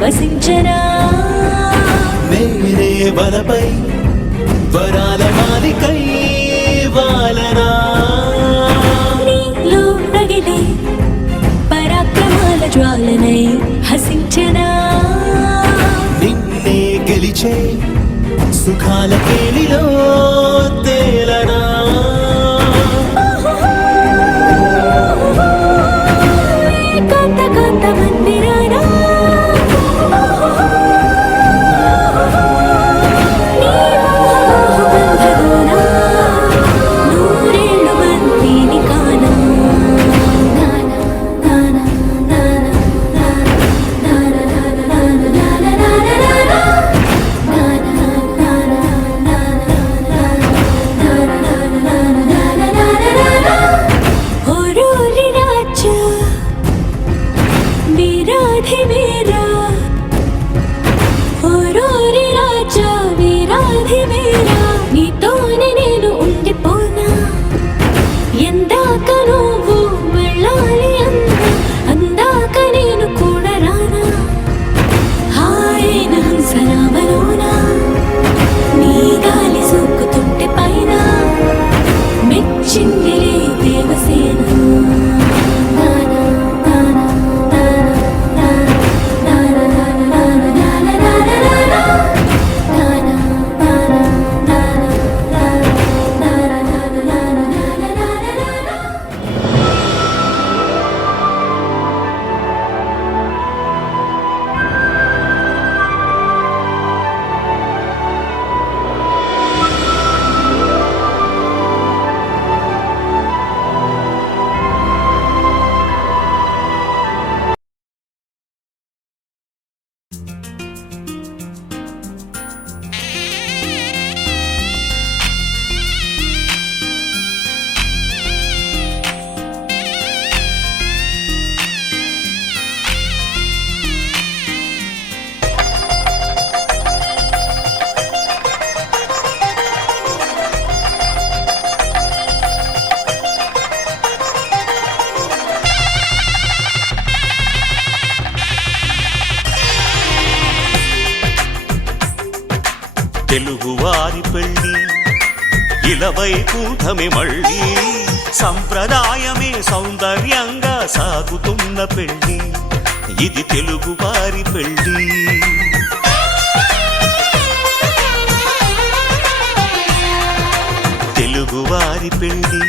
వసించనా నేనే బలపై వరాల మాలికై వాలనా నీలో రగిలే పరాక్రమాల జ్వాలనై హసించనా నిన్నే గెలిచే సుఖాల కేలిలో తేలనా కాంత కాంత మందిరానా తెలుగువారి పెళ్ళి ఇలవైకుంఠమే మళ్ళీ సంప్రదాయమే సౌందర్యంగా సాగుతున్న పెళ్ళి ఇది తెలుగువారి పెళ్ళి తెలుగువారి పెళ్ళి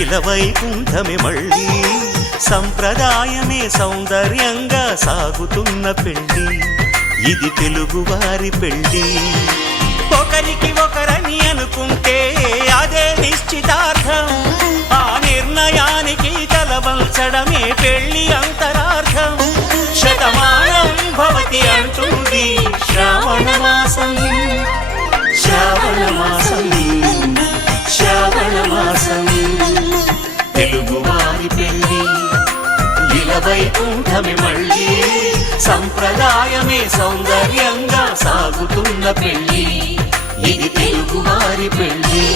ఇలవైకుంఠమే మళ్ళీ సంప్రదాయమే సౌందర్యంగా సాగుతున్న పెళ్ళి ఇది తెలుగువారి పెళ్ళి ఒకరికి ఒకరని అనుకుంటే అదే నిశ్చితార్థం ఆ నిర్ణయానికి తలవంచడమే పెళ్ళి అంతరార్థం శతమానం భవతి అంటుంది శ్రావణ మాసం శ్రావణ మాసం శ్రావణ మాసం తెలుగువారి పెళ్ళి ఇలవైకుంఠమే మళ్ళీ సంప్రదాయమే సౌందర్యంగా సాగుతున్న పెళ్ళి ఇది తెలుగువారి పెళ్ళి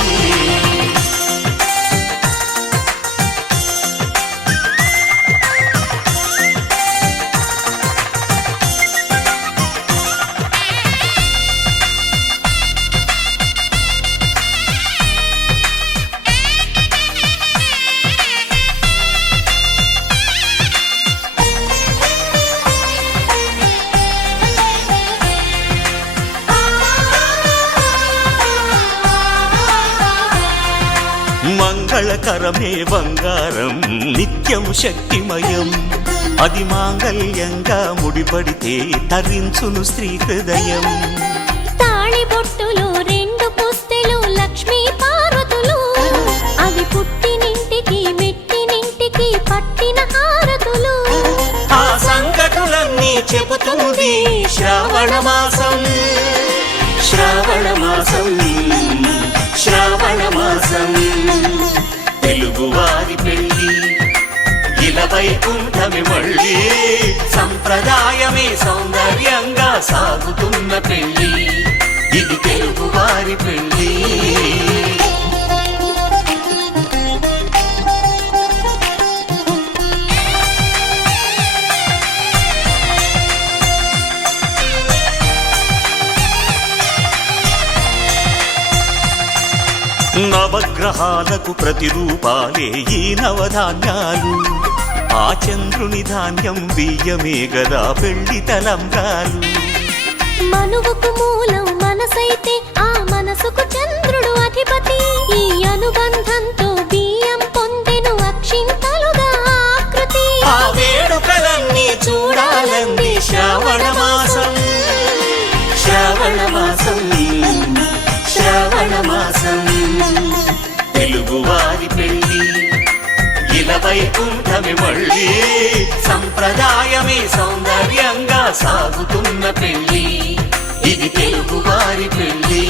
కరమే బంగారం నిత్యం శక్తిమయం అది మాంగళ్యంగా ముడిపడితే తరించును స్త్రీ హృదయం తాళిబొట్టులు రెండు పుస్తెలు లక్ష్మీ పార్వతులు అవి పుట్టినింటికి మెట్టినింటికి పట్టిన హారతులు ఆ సంకటులన్నీ చెబుతుంది శ్రావణ మాసం శ్రావణ మాసం శ్రావణ మాసం తెలుగువారి పెళ్ళి ఇలా వైకుంఠమి మళ్ళీ సంప్రదాయమే సౌందర్యంగా సాగుతున్న పెళ్ళి ఇది తెలుగువారి పెళ్ళి నవగ్రహాలకు ప్రతిరూపాలే ఈ నవధాన్యాలు ఆ చంద్రుని ధాన్యం బియ్యమే గదా పెళ్లి తలంబ్రాలు మనువుకు మూలం మనసైతే ఆ మనసుకు చంద్రుడు అధిపతి ఈ అనుబంధంతో బియ్యం పొందెను అక్షింతలుగా ఆకృతి ఆ వేడుకలన్నీ చూడాలంది శ్రావణ మాసం శ్రావణ మాసం శ్రావణ మాసం తెలుగువారి పెళ్ళి ఇలా వైకుంఠమి మళ్ళీ సంప్రదాయమే సౌందర్యంగా సాగుతున్న పెళ్ళి ఇది తెలుగువారి పెళ్ళి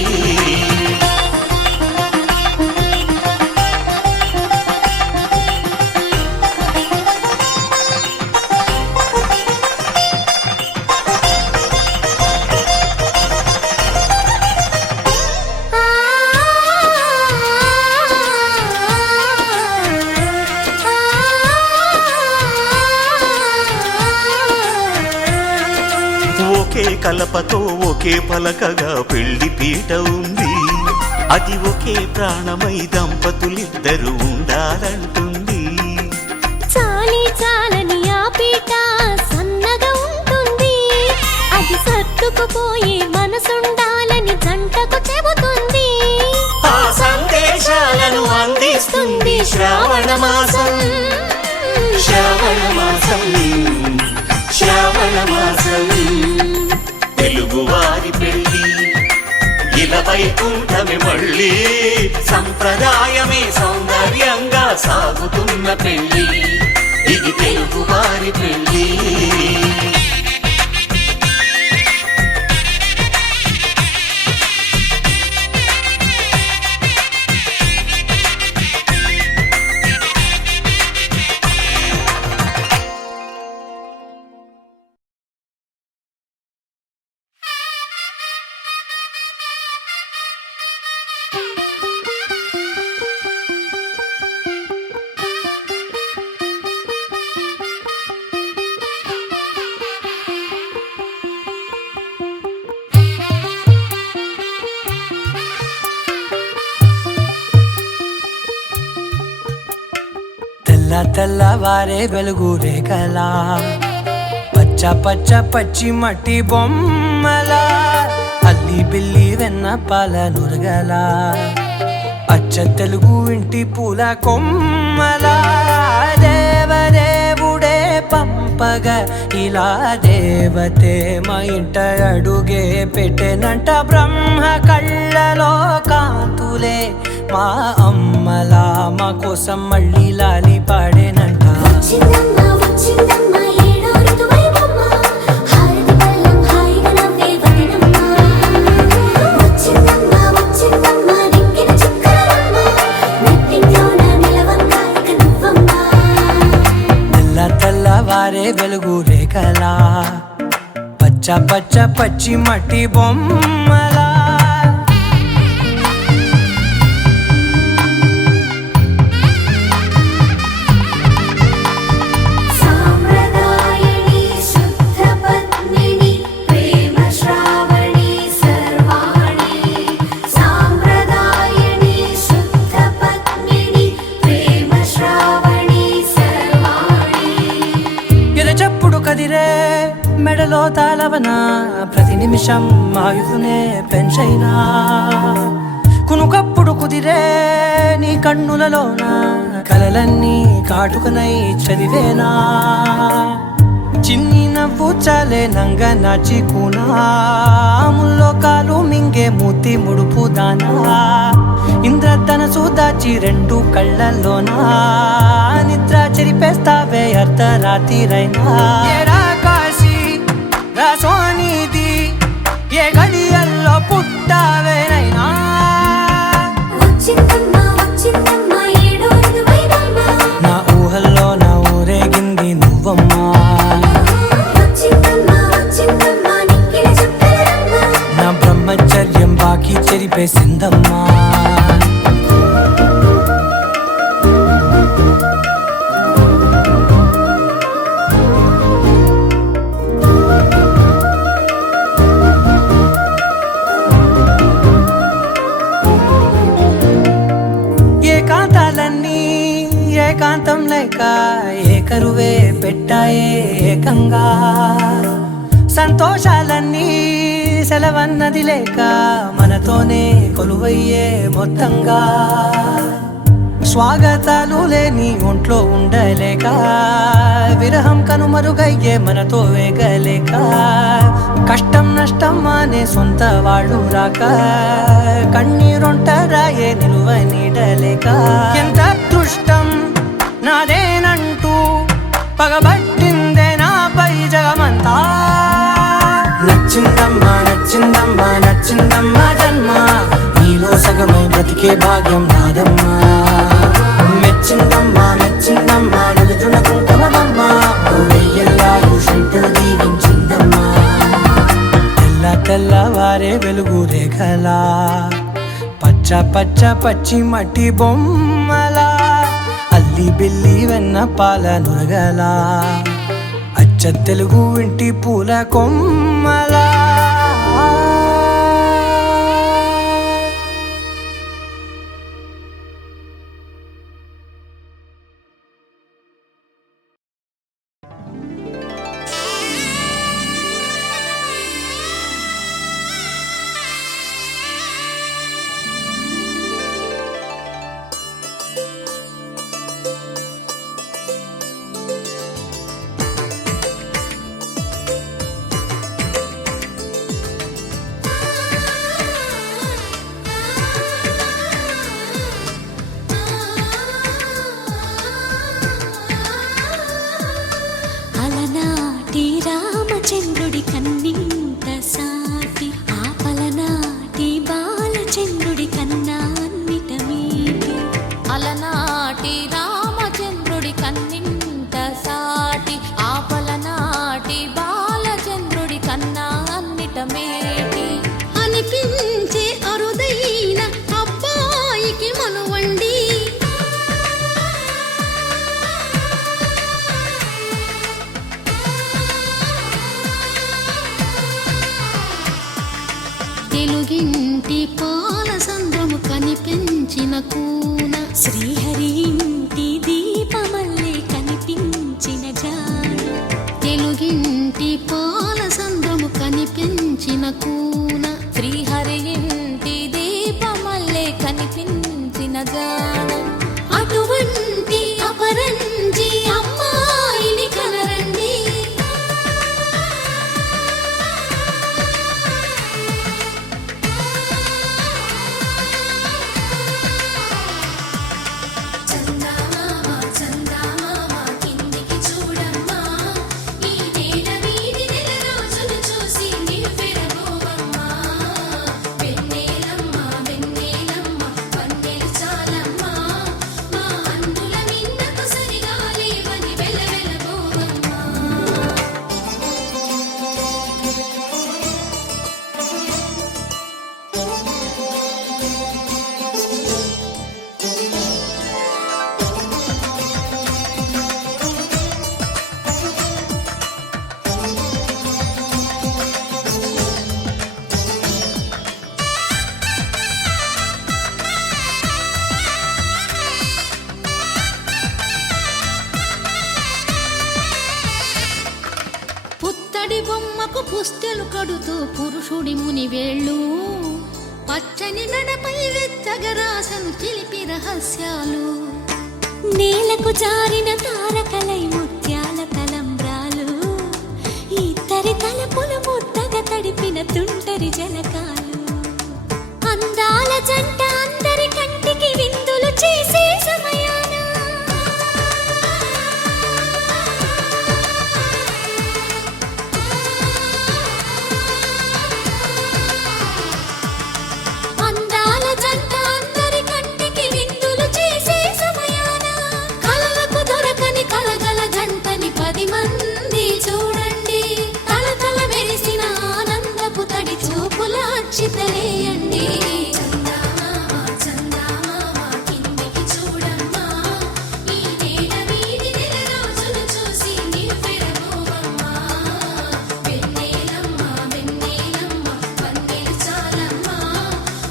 ఒకే కలపతో ఒకే పలకగా పెళ్లి పీట ఉంది అది ఒకే ప్రాణమై దంపతులిద్దరూ ఉండాలంటుంది చాలి చాలని ఆ పీట సన్నగా ఉంటుంది అది సర్దుకుపోయే మనసుండాలని జంటకు చెబుతుంది ఆ సందేశాలను అందిస్తుంది శ్రావణ మాసం శ్రావణ మాసం శ్రావణ మాసం తెలుగువారి పెళ్ళి ఇలా వైకుంఠమి మళ్ళీ సంప్రదాయమే సౌందర్యంగా సాగుతున్న పెళ్ళి ఇది తెలుగువారి పెళ్ళి తెల్లవారే వెలుగు రేఖలా పచ్చ పచ్చ పచ్చి మట్టి బొమ్మలా అల్లి బిల్లి వెన్న పాల నురగలా అచ్చ తెలుగు ఇంటి పూల కొమ్మలా దేవదేవుడే పంపగా ఇలా దేవతే మా ఇంట అడుగే పెట్టెనంట బ్రహ్మ కళ్ళలో కాంతులే మా అమ్మలా మా కోసం మళ్ళీ లాలి పాడేనంట వచ్చిందమ్మా వచ్చిందమ్మా ఏడో ఋతువైవమ్మా హారతి పళ్ళం హాయిగా నవ్వే వదినమ్మా వచ్చిందమ్మా వచ్చిందమ్మా నెక్కిన చుక్కలమ్మా నెట్టింట్లోన నిలవంగా ఇక నువ్వమ్మా తెల్లవారే వెలుగు రేఖలా పచ్చ పచ్చ పచ్చి మట్టి బొమ్మలా కదిరే మెడలో తాళవన ప్రతి నిమిషం ఆయుధునే పెంచైనా కునుకప్పుడు కుదిరే నీ కన్నులలోన కలలన్నీ కాటుకనై చదివేనా చిన్ని నవ్వు చాలే నంగ నాచి కూనాముల్లో కాలు మింగే మూతి ముడుపు దానా ఇంద్రధనసు దాచి రెండు కళ్ళల్లోనా నిద్ర చెరిపేస్తావే అర్ధరాత్రిరైనా ఏరా కాశీ రా సోనిది ఏ గడియల్లో పుట్టావేనైనా వచ్చిందమ్మా వచ్చిందమ్మా ఏడో ఋతువైవమ్మ నా ఊహల్లో నా ఊరేగింది నువ్వమ్మా వచ్చిందమ్మా వచ్చిందమ్మా నిక్కిన చుక్కలమ్మ నా బ్రహ్మచర్యం బాకీ చెరిపేసిందమ్మా ఏకాంతాలన్నీ ఏకాంతం లేక ఏకరువే పెట్టాయే ఏకంగా సంతోషాలన్నీ సెలవన్నది లేక మనతోనే కొలువయ్యే మొత్తంగా స్వాగతాలు లేని ఒంట్లో ఉండలేక విరహం కనుమరుగయ్యే మనతో వేగలేక కష్టం నష్టం అనే సొంత వాళ్ళు రాక కన్నీరొంటరాయే నిలువ నీడలేక ఎంత అదృష్టం నాదేనంటూ పగబట్టిందే నాపై జగమంతా నచ్చిందమ్మా నచ్చిందమ్మా నచ్చిందమ్మా జన్మ నీలో సగమై బ్రతికే భాగ్యం నాదమ్మా మెచ్చిందమ్మా మెచ్చిందమ్మా నుదుటిన కుంకుమమ్మా వెయ్యల్లాలు శంకరు దీవించిందమ్మా తెల్ల తెల్లవారే వెలుగు రేఖలా పచ్చ పచ్చ పచ్చి మట్టి బొమ్మలా అల్లి బిల్లి వెన్న పాల నురగలా అచ్చ తెలుగు ఇంటి పూల కొమ్మలా అలనాటి రామచంద్రుడి కన్నింత సాటి ఆపలనాటి బాలచంద్రుడి కన్నా అన్నిట మీటి అలనాటి రామచంద్రుడి కన్నింత సాటి ఆపలనాటి బాలచంద్రుడి కన్నా అన్నిట మేటి అనిపించే అరుదైన అబ్బాయికి మనువండి తెలుగింటి పాల సంద్రము కనిపించిన కూన శ్రీహరి ఇంటి దీపమల్లే కనిపించిన జాన తెలుగింటి పాల సంద్రము కనిపించిన కూన శ్రీహరి ఇంటి దీపమల్లే కనిపించిన జానం అటువంటి అపరంజి అమ్మాయిని కనరండి చందమామ చందమామ కిందికి చూడమ్మా ఈ నేల వీధి నెల రోజులు చూసి నివ్వెరబోవమ్మా వెన్నెలమ్మ వెన్నెలమ్మ వన్నెలు చాలమ్మా మా అందుల మిన్నకు సరిగా లేవని వెలవెలబోవమ్మా పుత్తడి బొమ్మకు పుస్తెలు కడుతూ పురుషుడి ముని వేళ్ళు పచ్చని మెడపై వెచ్చగరాసను చిలిపి రహస్యాలు. నేలకు జారిన తారకలై ముత్యాల తలంబ్రాలు, ఇద్దరి తలపులు ముద్దగా తడిపిన తుంటరి జలకాలు. అందాల జంట అందరి కంటికి విందులు చేసే సమయాన అందాల జంట అందరి కంటికి విందులు చేసే సమయాన కలలకు దొరకని కలగల జంటని 10 మంది చూడండి. తలతల మెరిసిన ఆనందపు తడి చూపుల అక్షితలేయండి. చందమామ చందమామ కిందికి చూడమ్మా, ఈ నేల వీడి నెల రోజులు చూసి నివ్వెరపోవమ్మా. వెన్నెలమ్మ వెన్నెలమ్మ వన్నెలు చాలమ్మా,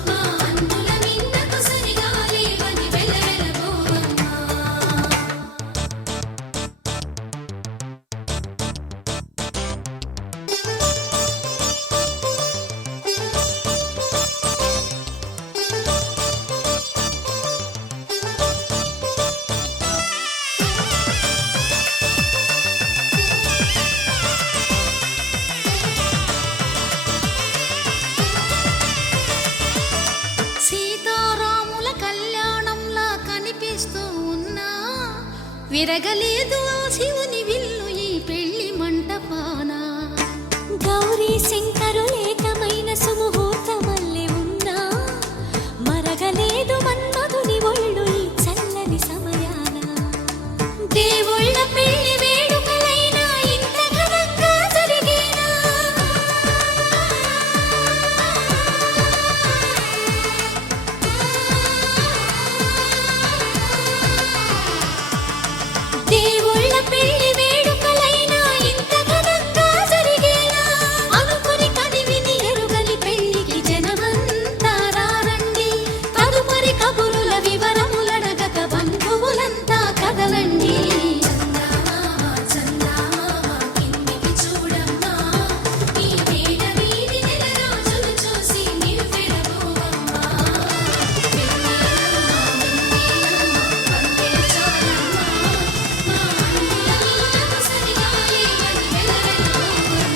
మా అన్నుల మిన్నకు సరిగా లేవని వెలవెలబోవమ్మా. సీతారాముల కళ్యాణంలా కనిపిస్తూ ఉన్నా, విరగలేదు ఆ శివుని విల్లు ఈ పెళ్లి మంటపాన. గౌరీ శంకరులేకమైన సుముహూర్తమల్లె ఉన్నా, మరగలేదు మన్మధుని ఒళ్ళు ఈ చల్లని సమయాన. దేవుళ్ళ పెళ్లి వేడుకలైనా ఇంత ఘనంగా జరిగేనా? దేవుళ్ళ పెళ్లి వేడుకలైనా ఇంత ఘనంగా జరిగేనా? అనుకుని కనివిని ఎరుగని పెళ్లికి జనమంతా రారండి. తదుపరి కబురుల వివరములడగక బంధువులంతా కదలండి. చందమామ చందమామ కిందికి చూడమ్మా, ఈ నేల వీడి నెల రోజులు చూసి నివ్వెరపోవమ్మా. వెన్నెలమ్మ వెన్నెలమ్మ వన్నెలు చాలమ్మా, మా అన్నుల మిన్నకు సరిగా లేవని వెలవెలబోవమ్మా.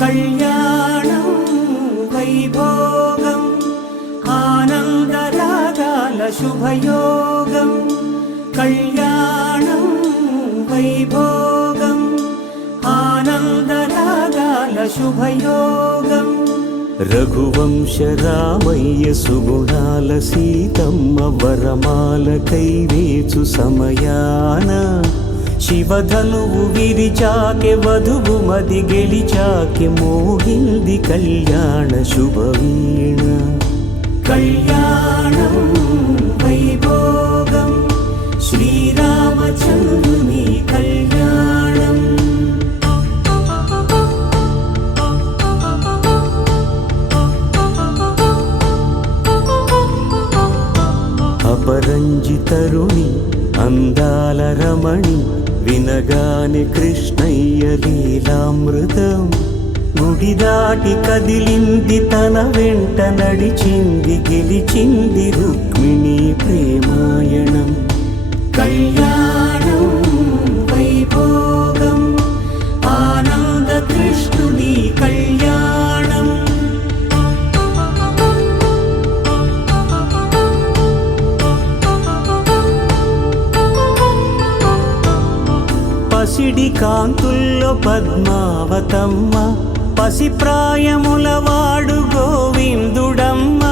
కళ్యాణం వైభోగం ఆనందరాగాల శుభయోగం. కళ్యాణం వైభోగం ఆనందరాగాల శుభయోగం. రఘువంశ రామయ్య సుగుణాల సీతమ్మ వరమాల కైవేచు సమయాన శివధనువు విరిచాకె వధువు మది గెలిచాకె మోగింది కళ్యాణ శుభవీణ. కళ్యాణం వైభోగం శ్రీరామచంద్రుని కళ్యాణం. అపరంజితరుణి అందాల రమణి వినగానే కృష్ణయ్య లీలామృతం. గుడి దాటి కదిలింది తన వెంట నడిచింది గెలిచింది రుక్మిణి ప్రేమాయణం. కళ్యాణం వైభోగం ఆనంద కృష్ణుని కళ్యాణం. పసిడి కాంతుల్లో పద్మావతమ్మ పసిప్రాయముల వాడు గోవిందుడమ్మ.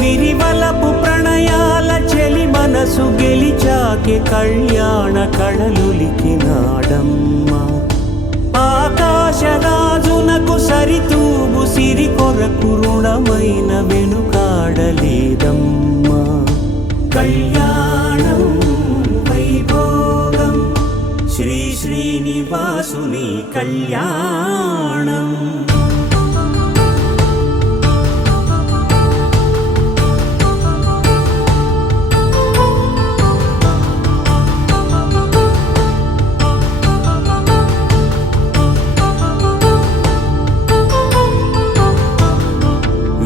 విరివలపు ప్రణయాల చెలి మనసు గెలిచాకె కళ్యాణ కళలులికినాడమ్మ. ఆకాశరాజునకు సరితూగు సిరి కొరకు రుణమైన వెనుకాడలేదమ్మా. కళ్యాణం వైభోగం శ్రీ శ్రీ కళ్యాణం.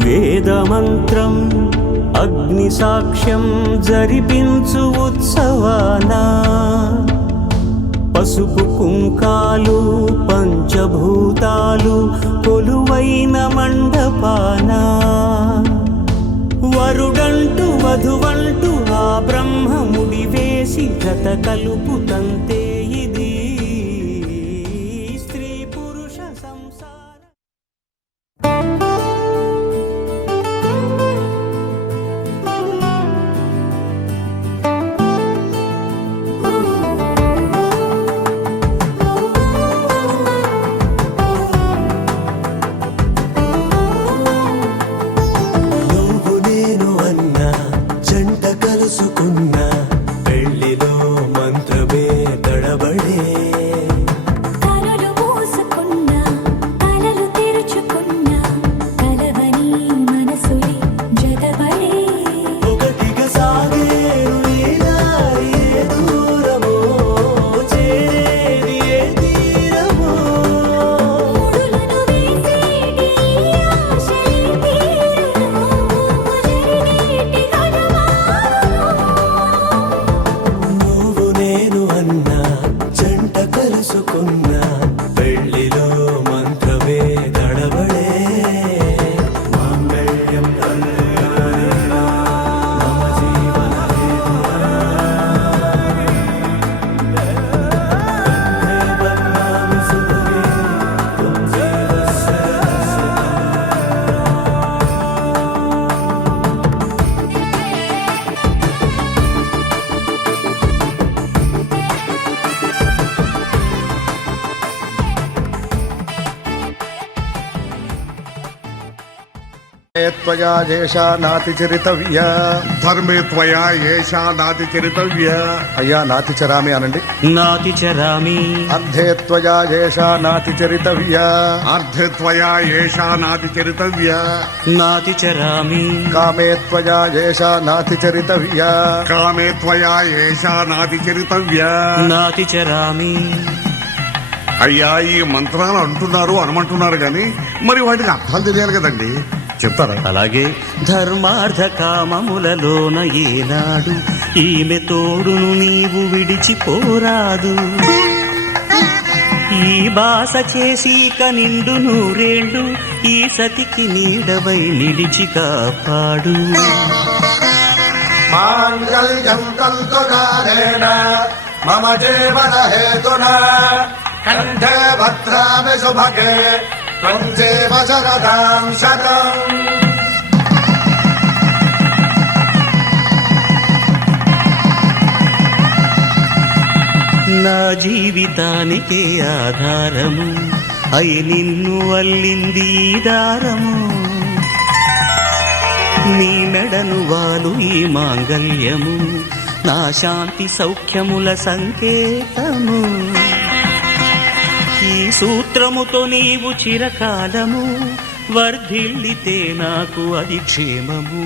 వేదమంత్రం అగ్ని సాక్ష్యం జరిపించు ఉత్సవాన పసుపు కుంకాలు పంచభూతాలు కొలువైన మండపాన వరుడంటూ వధువంటూ ఆ బ్రహ్మముడి వేసి జత కలుపుతంతే ఇది స్త్రీ పురుష సంసార. నువ్వు నేను అన్న జంట కలుసుకున్న పెళ్లిలో మంత్రమే తడబడే కలలు మూసుకున్నా కలలు తెరుచుకున్నా కలవని మనసులే జతపడే ఒకటిగా సాగేరు ఈ దారి ఏ దూరమో చేరేది ఏ తీరమో ముడులను వేసేటి ఆశలే తీరును జరిగేటి గడవారును నువ్వు నేను అన్న జంట కలుసుకున్న పెళ్లిలో మంత్రమే తడబడే మాంగళ్యం తంతునానేనా మమ జీవన బంధామి సుఖమే తుమ్ జీవ సరస్వతి. त्वया येषा नातिचरितव्या ధర్మే త్వయా ఏషా నాతిచరితవ్య. అయ్యా నాతిచరామి అనండి. నాతిచరామి అర్ధే త్వయా ఏషా నాతిచరితవ్య. అర్ధే త్వయా ఏషా నాతిచరితవ్య. నాతిచరామి కామే త్వయా ఏషా నాతిచరితవ్య. కామే త్వయా ఏషా నాతిచరితవ్య. నాతిచరామి. అయ్యా ఈ మంత్రాలు అంటున్నారు అనమంటున్నారు గాని మరి వాటికి అర్థాలు తెలియాలి కదండి, చెప్తారా? అలాగే ధర్మార్థ కామములలోన ఏనాడు ఈమె తోడును నీవు విడిచిపోరాదు. ఈ బాస చేసి నిండు నూరేళ్ళు ఈ సతికి నీడవై నిలిచి కాపాడు. మాంగళ్యం తంతునానేన మమ జీవన హేతునా కంఠే భద్రామి శుభగే త్వం జీవ శరదాం శతం. నా జీవితానికే ఆధారము అయి నిన్ను అల్లింది ఈ దారము. నీ మెడను వాలు ఈ మాంగళ్యము నా శాంతి సౌఖ్యముల సంకేతము. ఈ సూత్రముతో నీవు చిరకాలము వర్ధిల్లితే నాకు అది క్షేమము.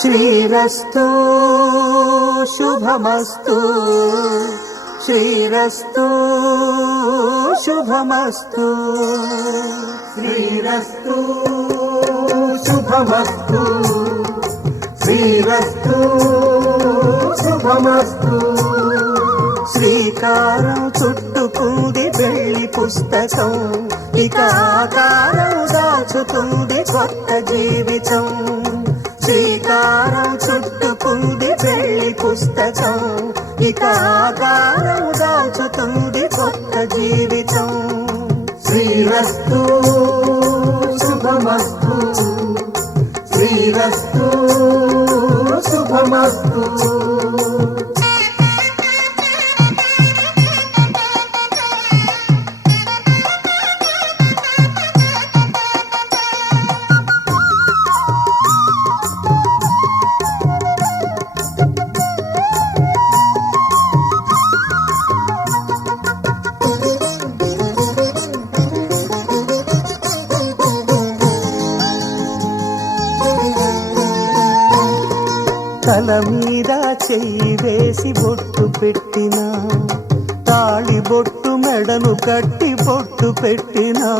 శ్రీరస్తు శుభమస్తు శ్రీరస్తు శుభమస్తు శ్రీరస్తు శుభమస్తు శ్రీరస్తు శుభమస్తు. శ్రీకారం చుట్టుకుంది పెళ్లి పుస్తకం ఇక ఆకారం దాచుతుంది కొత్త జీవితం. శ్రీకారం చుట్టుకుంది పెళ్లి పుస్తకం ఇక ఆకారం దాచుతుంది కొత్త జీవితం. శ్రీరస్తు శుభమస్తు శ్రీరస్తు శుభమస్తు. తల మీద చెయ్యి వేసి బొట్టు పెట్టినా తాళి బొట్టు మెడను కట్టి బొట్టు పెట్టినా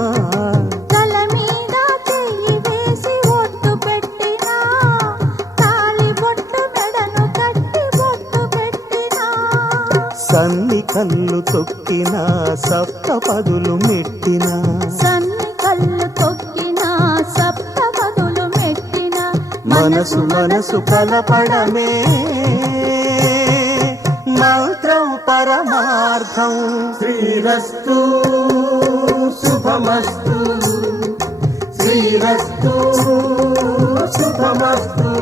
తల మీద చెయ్యి వేసి ఒట్టు పెట్టినా తాళి బొట్టు మెడను కట్టి బొట్టు పెట్టినా సన్ని కళ్ళు తొక్కినా సప్త పదులు మెట్టినా సన్ని కళ్ళు తొక్కినా సప్త పదులు మెట్టినా మనసు మనసు కలపడమే మంత్రం పరమార్థం శ్రీరస్తు శుభమస్తు శ్రీరస్తు శుభమస్తు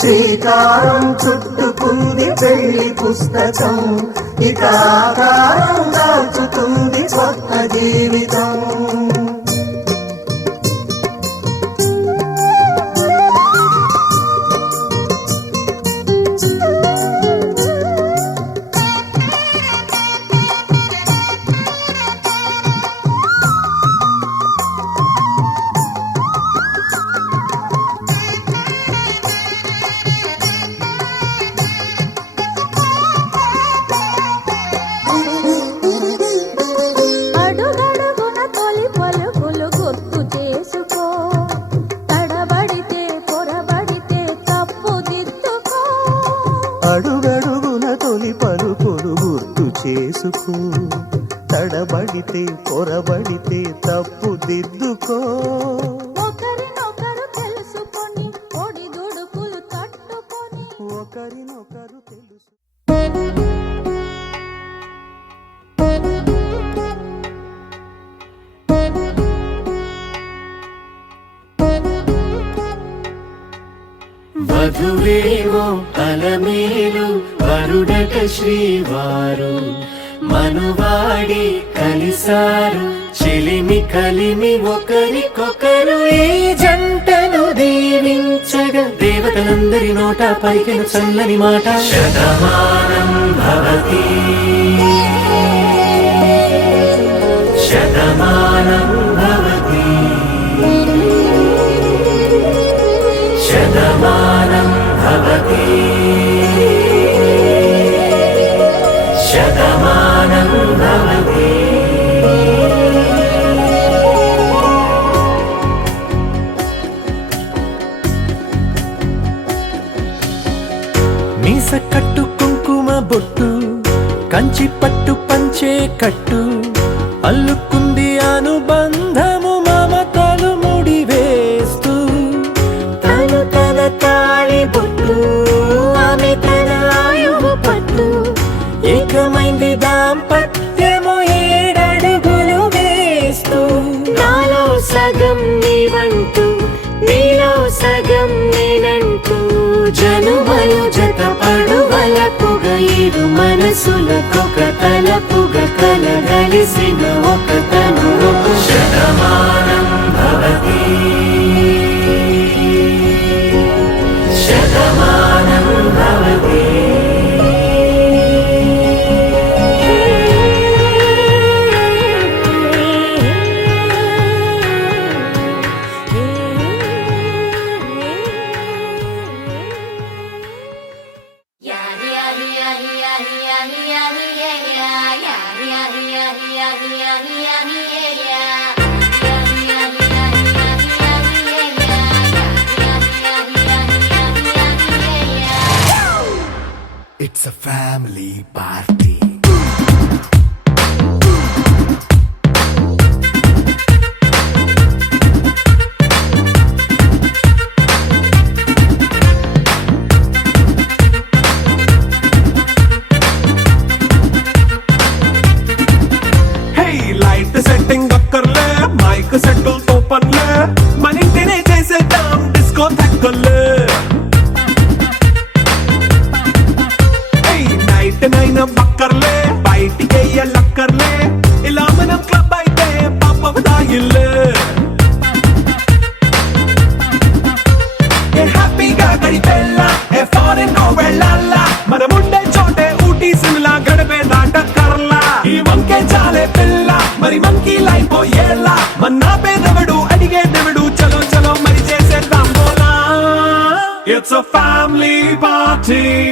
శ్రీకారం చుట్టుకుంది పెళ్లి పుస్తకం ఇక ఆకారం దాచుతుంది కొత్త జీవితం అడుగడుగున తొలి పలుకులు గుర్తు చేసుకో తడబడితే పొరబడితే తప్పు దిద్దుకో అడుగడుగున తొలి పలుకులు గుర్తు చేసుకో తడబడితే పొరబడితే తప్పు దిద్దుకో ఒకరినొకరు తెలుసుకొని ఒడిదుడుకులు తట్టుకొని ఒకరినొకరు తెలుసు వధువేమో అలమేలు వరుడట శ్రీవారు మనువాడి కలిసారు చెలిమి కలిమి ఒకరికొకరు ఈ జంటను దీవించగా దేవతలందరి నోట పలికిన చల్లని మాట శతమానం భవతి శతమానం భవతి శతమానం భవతి శతమానం భవతి మీస కట్టు కుంకుమ బొట్టు కంచి పట్టు పంచే కట్టు అల్లుకుంది అనుబంధము మమతలు ముడివేస్తూ తను తన తాళి బొట్టు ఆమె తన ఆయువు పట్టు ఏకమైంది దాంపత్యము ఏడడుగులు వేస్తూ నాలో సగం నీవంటూ నీలో సగం నేనంటూ జనుమలు జత పడువలపుగ ఇరు మనసులకొక తలపుగ కలగలిసిన ఒక తను Shatamanam Bhavati Shatamanam Bhavati It's a family party. Light setting అక్కర్లే మైక్ సెట్టుల్ తో పనిలే మన ఇంటినే చేసేద్దాం డిస్కో థక్కర్లే night nine It's a family party.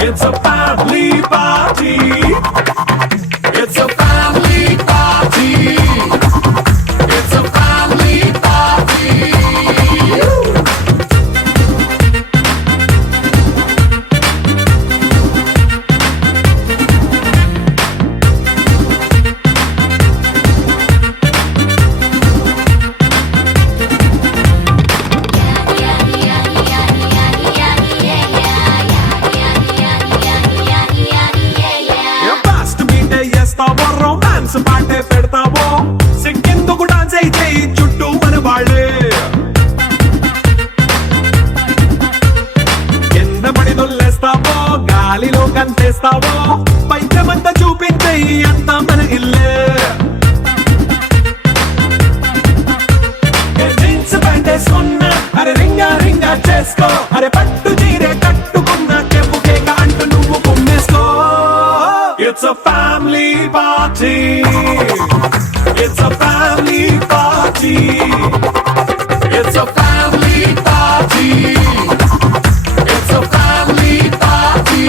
It's a family party. It's a family party. It's a family party. Fast meet చేస్తావో రొమాన్స్ పాటే పెడతావో సిగ్గెందుకు డాన్స్ అయితే చుట్టూ మన వాళ్ళే కింద పడి దొల్లేస్తావో గాలిలో కంతేస్తావో పైకమంతా చూపించే అంతా మన ఇల్లే జీన్స్ ప్యాంట్ వేసుకున్నా అరే రింగా రింగా చేసుకో అరే పట్టు చీరే కట్టుకున్నా చెప్పు కేక అంటూ నువ్వు కుమ్మేసుకో It's a family party. It's a family party. It's a family party. It's a family party.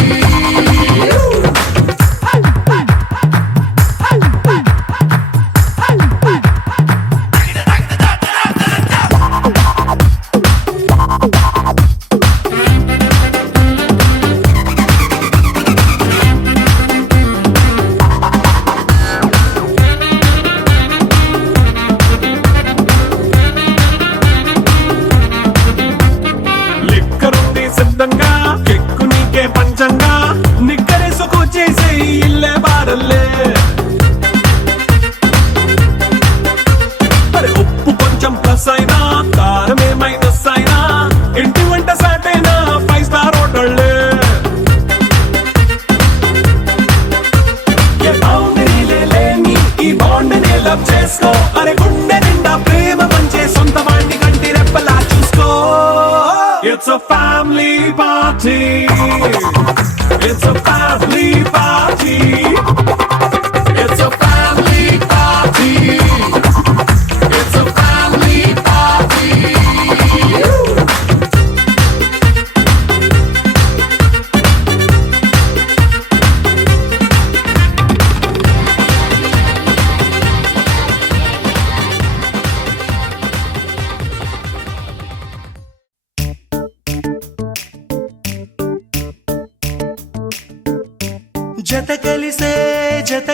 లిక్కరుంది సిద్ధంగా కెక్కు నీకే పంచంగా నిక్కరేసుకు చేసే ఇల్లే బారల్లే అరే ఉప్పు కొంచెం ప్లస్ అయినా కారమే మైనస్ అయినా ఇంటి వంట సాటైనా 5 స్టార్ హోటళ్ళే ఏ బౌండరీలే లేని ఈ బాండ్ని లవ్ చేసుకో అరే గుండె నిండా ప్రేమ పంచే సొంత వాణ్ణి కంటి రెప్పలా చూసుకో It's a family party. It's a family party. It's a family party. It's a family party. జత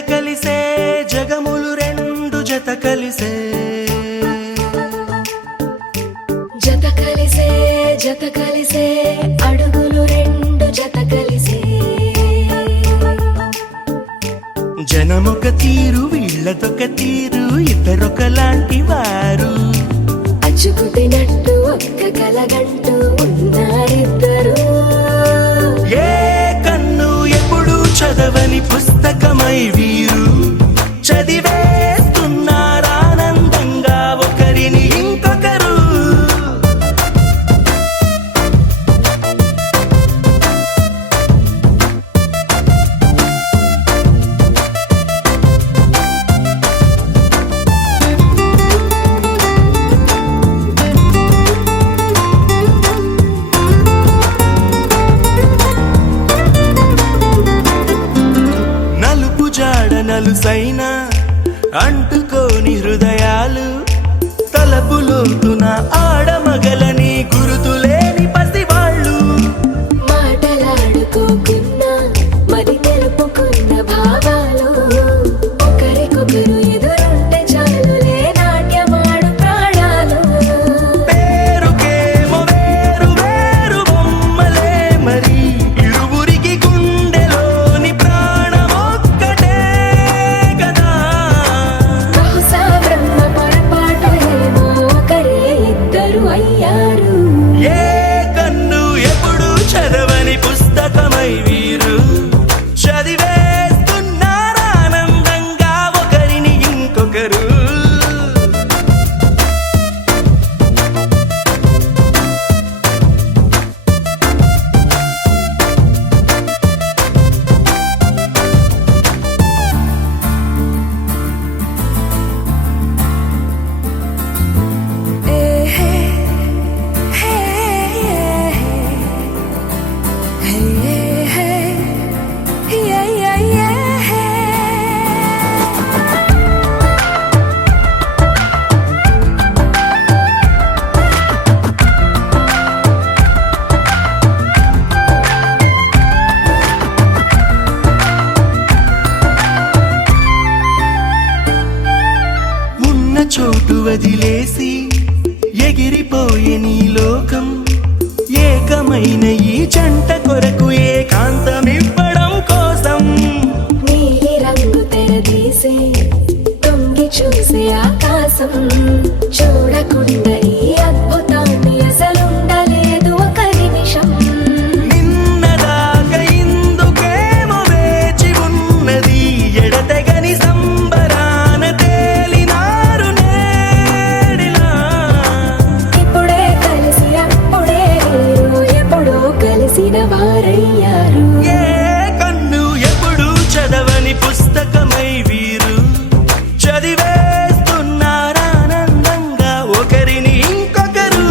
కలిసే జగములు రెండు జత కలిసే జత కలిసే అడుగులు రెండు జత కలిసే జనమొక తీరు వీళ్ళదొక తీరు ఇద్దరొకలాంటి వారు అచ్చుకుతినట్టు ఒక్క కలగంటూ ఉన్నారిద్దరు ఏ కన్ను ఎప్పుడు చదవని పుస్తకమై వీరు చదివేస్తున్నారానందంగా ఒకరిని ఇంకొకరు నలుసైన అంటుకోని హృదయాలు తలపులోతున ఆడమగలని గురుతులేని పసివాళ్ళు మాటలాడుకోకున్నా మరి తెలుపుకున్న భావాలు ఒకరికొకరు ఎదురుంటే చాలులే నాట్యమాడు ప్రాణాలు పేరుకేమో వేరు వేరు బొమ్మలే మరి ఇరువురికి గుండెలోని ప్రాణమొక్కటే కదా ఎగిరిపోయే నీ లోకం ఏకమైన ఈ జంట కొరకు ఏకాంతమివ్వడం కోసం నీలి రంగు తెరదీసే తొంగి చూసే ఆకాశం చూడకుండా ఈ అద్భుతాన్ని అసలుండలేదు ఒక నిమిషం నిన్నదాకా ఇందుకేమో వేచి ఉన్నది ఎడతెగని సంబరాన తేలినారు నేడిలా ఇప్పుడే కలిసి అప్పుడే లేరు ఎప్పుడో కలిసిన వారయ్యారు ఏ కన్ను ఎప్పుడు చదవని పుస్తకమై వీరు చదివేస్తున్నారానందంగా ఒకరిని ఇంకొకరు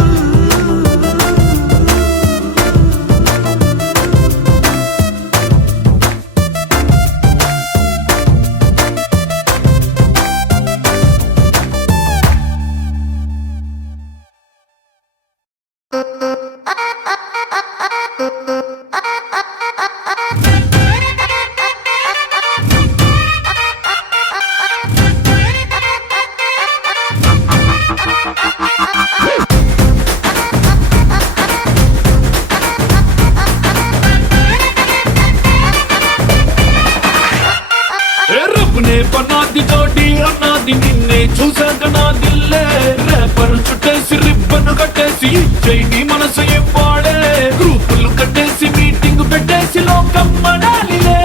రబ్బునే పన్నాది తోటి అన్నాది నిన్నే చూసాక నా దిల్లే రేపరు చుట్టేసి రిబ్బను కట్టేసి చేయి మనసు ఇవ్వాడే గ్రూపులు కట్టేసి మీటింగ్ పెట్టేసి లోకం మనాలిలే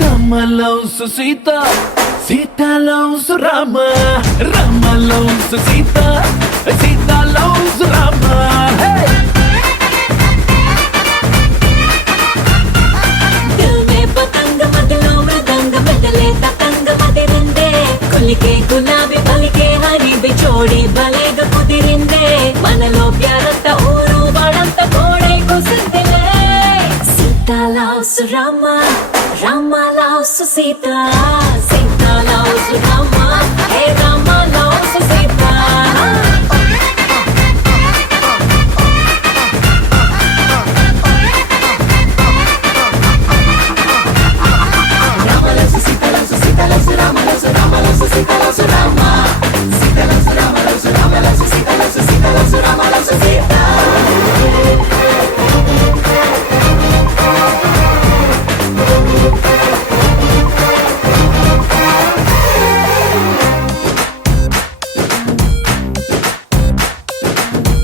Rama loves Sita Sita loves Rama Rama loves Sita Sita loves Rama दिल में पतंग मगलो मृदंग बदले ततंग मदिरिंदे कुलिके गुलाबी बलिके हरी बिचोड़ी बलेग कुदिरिंदे मनलो प्यारंत ऊरू बड़ंत कोड़े कुसिंदिले Sita loves Rama Rama loves Sita Sita loves Rama हे राम लव्स सीता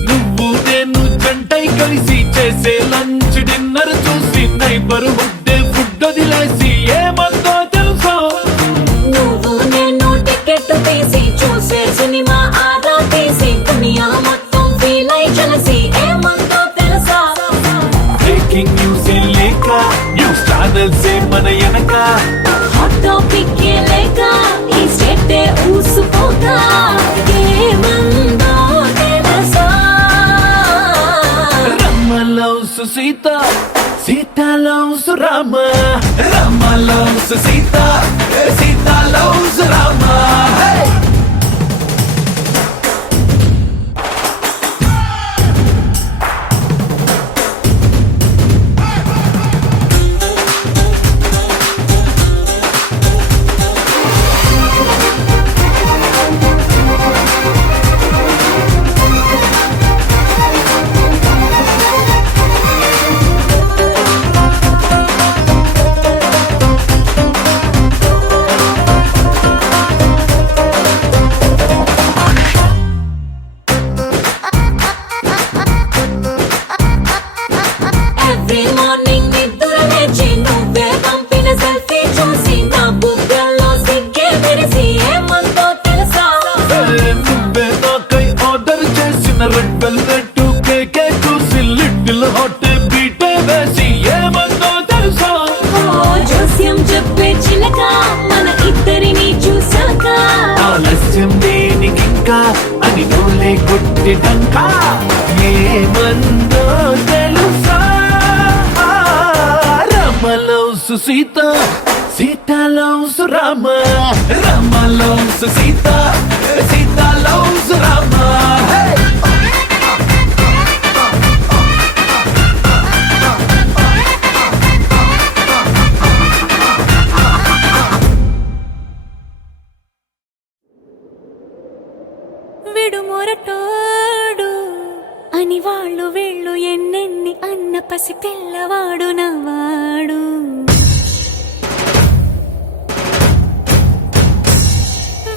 నువ్వు నేను జంటై కలిసి చేసే లంచ్ డిన్నర్ చూసి నైబర్ హుడ్ ఫుడ్ వదిలేసి ఏమందో తెలుసా నువ్వు నేను టికెట్ తీసి చూసే సినిమా ఆదా తీసి దునియా మొత్తం ఫీల్ అయి కలిసి ఏమందో తెలుసా బ్రేకింగ్ న్యూస్ లేక న్యూస్ ఛానల్స్ మన వెనక హాట్ టాపిక్ లేక ఈ స్టేట్ ఊసుకోగా ఏమందో తెలుసా Rama loves Sita Sita loves Rama Rama loves Sita Sita loves Rama every morning నిద్ర లేచి నువ్వే పంపిన సెల్ఫీ చూసి నా బుగ్గల్లో సిగ్గే మెరిసి ఏమందో తెలుసా నువ్వే నాకై ఆర్డర్ చేసిన రెడ్ వెల్వెట్ కేకే చూసి లిటిల్ హాట్ బీటే వేసి ఏమందో తెలుసా ఓ జోస్యం చెప్పే చిలక మన ఇద్దరిని చూసాక ఆలస్యం దేనికింకా అని నోలే కొట్టిదంకా ఏమందో తెలుసా Rama loves Sita Sita loves Rama Rama loves Sita Sita loves Rama విడు మొరటోడు అని వాళ్ళు వీళ్ళు ఎన్నెన్ని అన్న పసి పిల్లవాడు నవ్వాడు.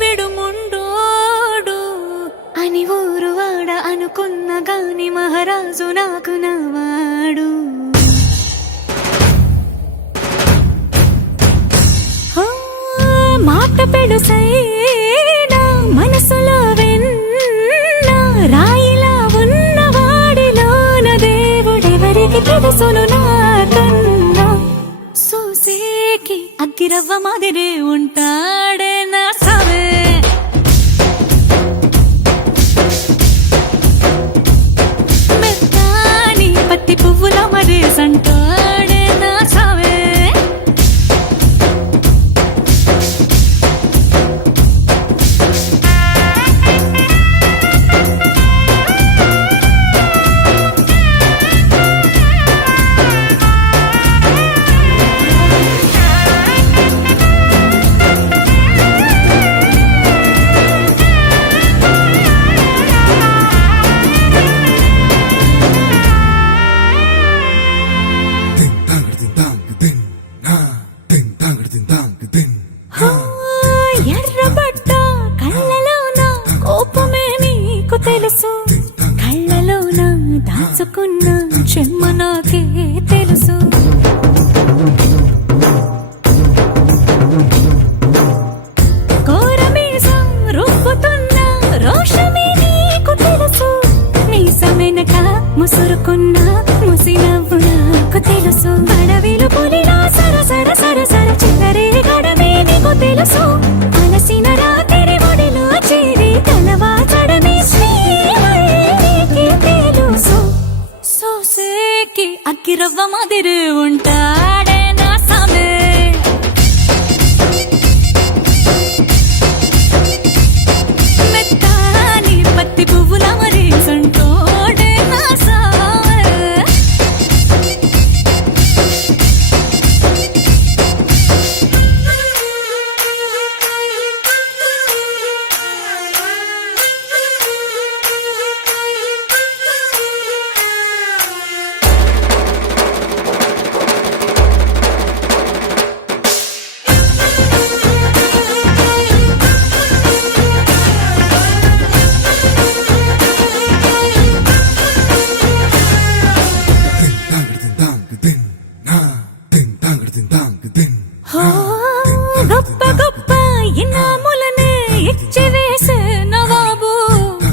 విడుముండోడు అని ఊరు వాడ అనుకున్న గాని మహారాజు నాకు నవ్వాడు. మాట పెడుసైనా మనసులో వెన్న రాయిలా ఉన్నవాడిలోన దేవుడెవరికి తెలుసును నాకన్నా. సూసేకి అగ్గిరవ్వ మాదిరి ఉంటాడే నా సవే. మెత్తాని పత్తి పువ్వుల మరి సంటాడే నా సవే. ఎర్రబడ్డ కళ్ళలోన కోపమే నీకు తెలుసు. కళ్ళలోన దాచుకున్న చెమ్మ నాకే తెలుసు. కోరమీసం రుబ్బుతున్న రోషమే నీకు తెలుసు. మీసమెనక ముసురుకున్న ముసినవ్వు నాకు తెలుసు. అడవిలు పులిలా సరసర సరసర చిల్లరే గడమే నీకు తెలుసు. అలసిన రాత్రి ఒడిలో చేరి తలవాచడమే శ్రీవల్లికి తెలుసు. సోసేకి అగ్గిరవ్వ మాదిరి ఉంటాడే నా సమే. మెత్తాని పత్తి పువ్వుల మరి సంటోడే నా సమే. గొప్ప గొప్ప ఇనాములనే ఇచ్చి వేసే నవాబు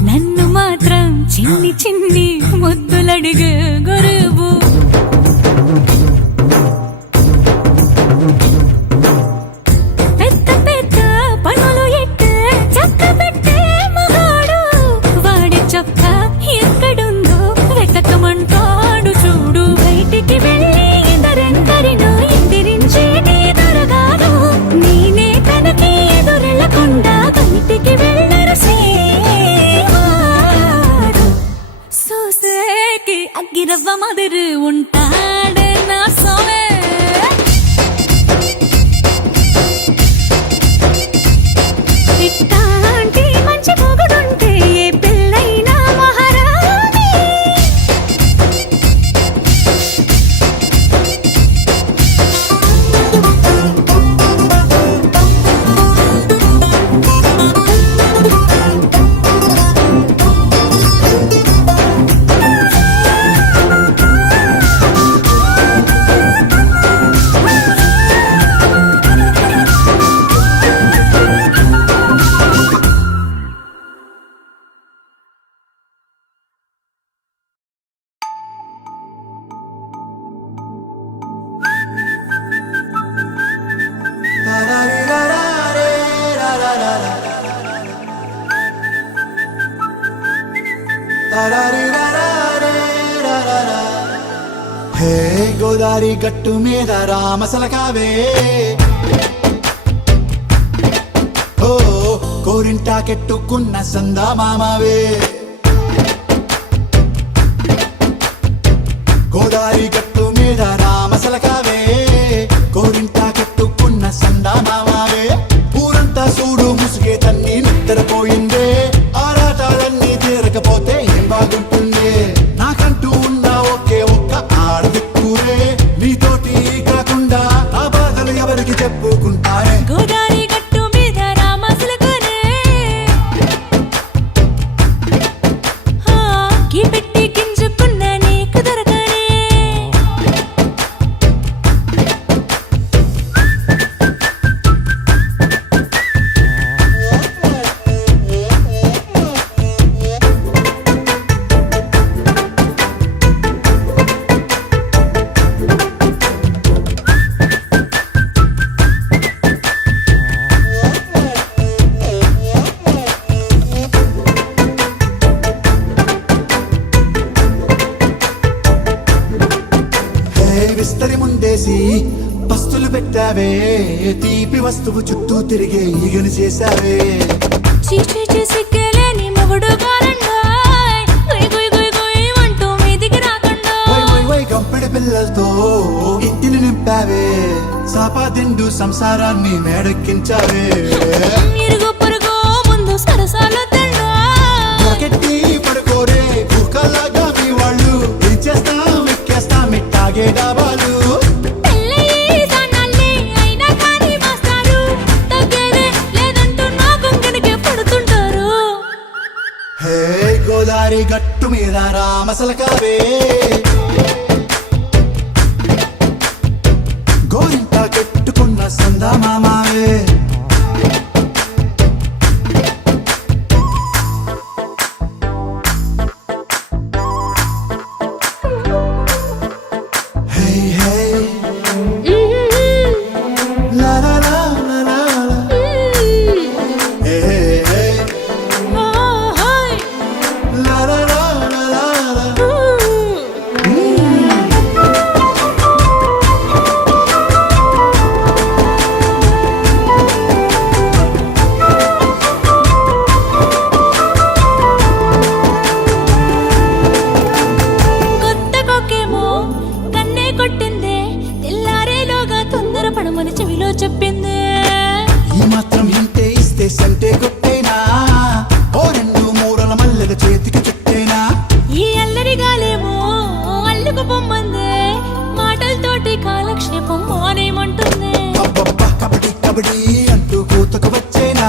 నన్ను మాత్రం చిన్ని చిన్ని ముద్దులడిగే గురువు. పెద్ద పెద్ద పనులు ఎట్టే చక్క పెట్టే మగాడు. వాడి చొక్క ఎక్కడుందో వెతకమంటాడు చూడు. బయటికి వెళ్ళి ఎందరెందరినో ఎదిరించేటి దొరగాడు. నేనే తనకి ఎదురెళ్ళకుండా బయటికి వెళ్ళరు శ్రీవాడు. సోసేకి అగ్గిరవ్వ మాదిరి ఉంటాడే నా సోమే. ఇట్టాంటి మంచి పొగడుంటే ఏ పిల్లైనా మహారాణి. హే గోదారి గట్టు మీద రామసలకావే. ఓ కోరింటాకెట్టుకున్న సందామామవే. గోదారి గట్టు మీద రామసలకావే. కోరింటాకెట్టుకున్న సందామామవే. ఊరంతా చూడు ముసుగే తన్ని నిద్రపోయిందే. ఆరాటాలన్నీ తీరకపోతే ఏం బాగుంటుందే. విస్తరి ముందేసి పస్తులు పెట్టావే తీపి వస్తువు చుట్టూ తిరిగే ఈగలు చేశావే చీచీ సిగ్గలేని మొగుడు కారండాయ్ గుయ్ గుయ్ గుయ్ గుయ్ అంటూ మీదికి రాకుండా వై వై వై గంపెడి పిల్లలతో ఇంటిని నింపావే సాపాదిండు సంసారాన్ని మేడెక్కించావే ఇరుగు పొరుగు ముందు సరసాలు దొరకెట్టి పడుకోరే కుక్కలాగా మీ వాళ్ళు ఏం చేస్తాం ఎక్కేస్తాం ఇట్టాగే డాబాలు హే గోదారి గట్టు మీద రామసలకావే గోరింట కట్టుకున్న సందా మామావే హే హే లా లా లా లా లా లా. హే హే హే లా లా లా లా లా లా. కొత్త కొక్కేమో కన్నే కొట్టిందే తెల్లారేలోగా తొందర పడమని చెవిలో చెప్పిందే ఈ మాత్రం హింటే ఇస్తే సంటే కొట్టేనా ఓ రెండు మూరల మల్లెల చేతికి చుట్టేనా ఈ అల్లరి గాలేమో అల్లుకు పొమ్మందే మాటలతోటి కాలక్షేపం మానేమంటుంది అబ్బబ్బా కబడ్డీ కబడ్డీ అంటూ కూతకు వచ్చేనా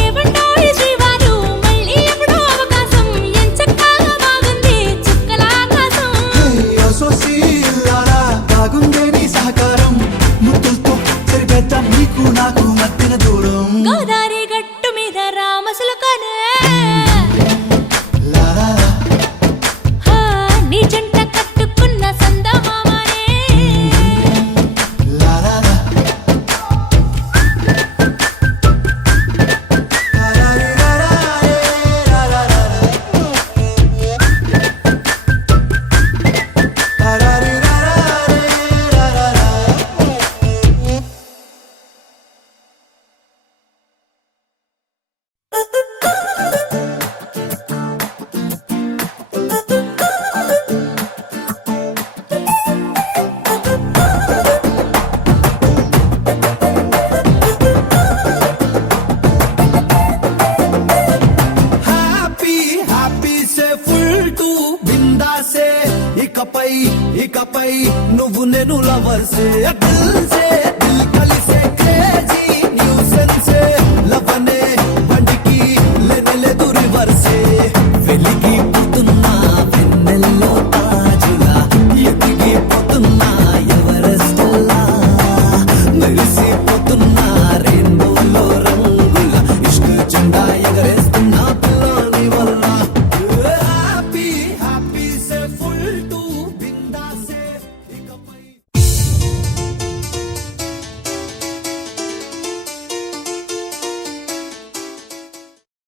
ఏమంటావు శ్రీవారు మళ్ళీ ఎప్పుడో అవకాశం ఎంచక్కా బాగుంది చుక్కల ఆకాశం హే అసోసి ఇల్లారా బాగుందే నీ సహకారం ముద్దులతో సరిపెద్దాం నీకు నాకు మధ్యన దూరం గోదారి గట్టు మీద రామసులకనే లా లా లా. నీ జంట కట్టుకున్న సందమామనే లా లా లా. లా లా రీ లా లా రే లా లా లా లా. లా లా రీ లా లా రే లా లా లా. హ్యాపీ హ్యాపీ సే ఫుల్ టు బిందాసే ఇకపై నువ్వు నేను లవర్సే దిల్ సే దిల్ కలిసే క్రేజీ న్యూ సెన్సే లవ్ అనే